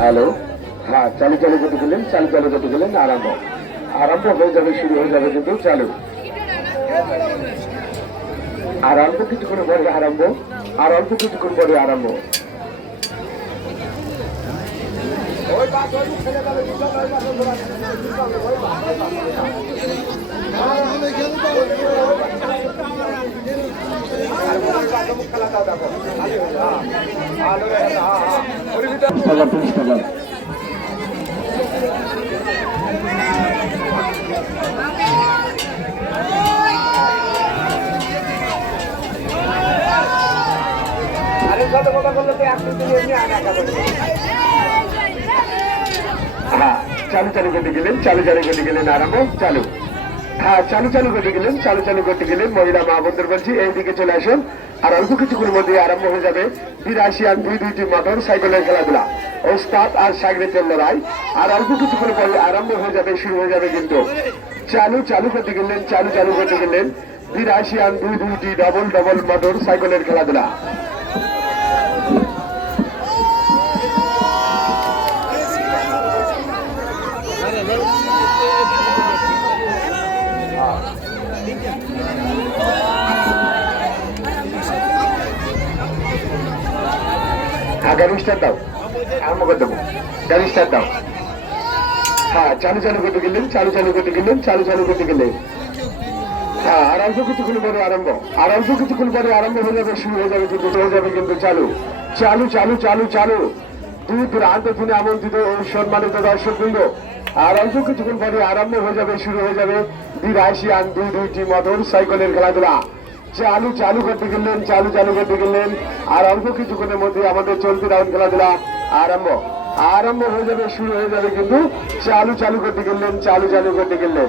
Hello, হ্যাঁ, চালু চালু করতে গেলেন, চালু চালু করতে গেলেন, আরম্ভ আরম্ভ হয়ে যাবে, শুরু হয়ে যাবে কিন্তু চালু। আর অল্প কিছুক্ষণ পরে আরম্ভ, আর অল্প কিছুক্ষণ পরে আরম্ভ। হ্যাঁ, চালু চালু করতে গেলেন, চালু চালু করতে গেলেন, আরম্ভ চালু। হ্যাঁ, চালু চালু করতে গেলেন, চালু চালু করতে গেলেন। মহিলা মা বোনদের বলছি এইদিকে চলে আসুন। আর অল্প কিছুক্ষণের মধ্যে আরম্ভ হয়ে যাবে 82 আর 2-2টি মোটর সাইকেলের খেলাধুলা, ওস্তাদ আর সাগরেতের লড়াই। আর অল্প কিছুক্ষণ পরে আরম্ভ হয়ে যাবে, শুরু হয়ে যাবে কিন্তু চালু চালু করতে গেলেন, চালু চালু করতে গেলেন। 82 আর 2-2টি ডবল ডবল মোটর সাইকেলের খেলাধুলা। গাড়ি স্টার্ট দাও, আরম্ভ করে দেবো। গাড়ি স্টার্ট দাও। হ্যাঁ, চালু চালু করতে গেলেন, চালু চালু করতে গেলেন, চালু চালু করতে গেলেন। হ্যাঁ, আর অল্প কিছুক্ষণ পরে আরম্ভ, আর অল্প কিছুক্ষণ পরে আরম্ভ হয়ে যাবে, শুরু হয়ে যাবে কিন্তু, হয়ে যাবে কিন্তু চালু চালু চালু চালু চালু। দূর দূরান্ত থেকে আমন্ত্রিত ও সম্মানিত দর্শকবৃন্দ, আর অল্প কিছুক্ষণ পরে আরম্ভ হয়ে যাবে, শুরু হয়ে যাবে 82 আর 2-2টি মোটর সাইকেলের খেলাধুলা। চালু চালু করতে গেলেন, চালু চালু করতে গেলেন। আর অল্প কিছুক্ষণের মধ্যে আমাদের চলতি রাউন্ড খেলাধুলা আরম্ভ, আরম্ভ হয়ে যাবে, শুরু হয়ে যাবে কিন্তু চালু চালু করতে গেলেন, চালু চালু করতে গেলেন।